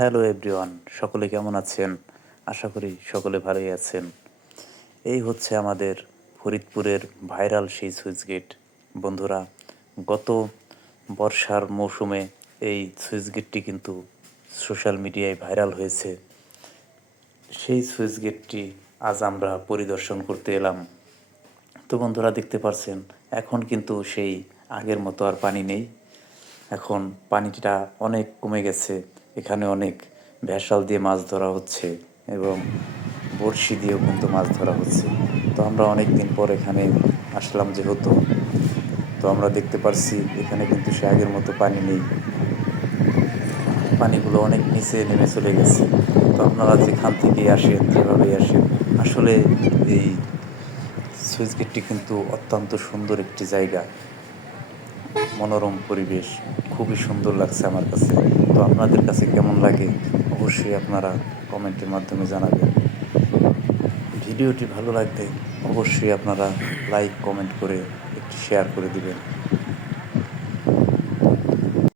Hello everyone, সকলে কেমন আছেন? আশা করি সকলে ভালোই আছেন। এই হচ্ছে আমাদের ফরিদপুরের ভাইরাল সেই সুইচ গেট। বন্ধুরা, গত বর্ষার মৌসুমে এই সুইচ গেটটি কিন্তু সোশ্যাল মিডিয়ায় ভাইরাল হয়েছে। সেই সুইচ গেটটি আজ আমরা পরিদর্শন করতে এলাম। তো বন্ধুরা, দেখতে পাচ্ছেন এখন কিন্তু সেই আগের মতো আর পানি নেই। এখন পানিটা অনেক কমে গেছে। এখানে অনেক ভেসাল দিয়ে মাছ ধরা হচ্ছে এবং বড়শি দিয়েও কিন্তু মাছ ধরা হচ্ছে। তো আমরা অনেক দিন পর এখানে আসলাম যেহেতু, তো আমরা দেখতে পারছি এখানে কিন্তু সে আগের মতো পানি নেই। পানিগুলো অনেক নিচে নেমে চলে গেছে। তো আপনারা যেখান থেকেই আসেন, যেভাবেই আসেন, আসলে এই সুইচ গেটটি কিন্তু অত্যন্ত সুন্দর একটি জায়গা, মনোরম পরিবেশ, খুবই সুন্দর লাগছে আমার কাছে। তো আপনাদের কাছে কেমন লাগে অবশ্যই আপনারা কমেন্টের মাধ্যমে জানাবেন। ভিডিওটি ভালো লাগলে অবশ্যই আপনারা লাইক কমেন্ট করে একটি শেয়ার করে দিবেন।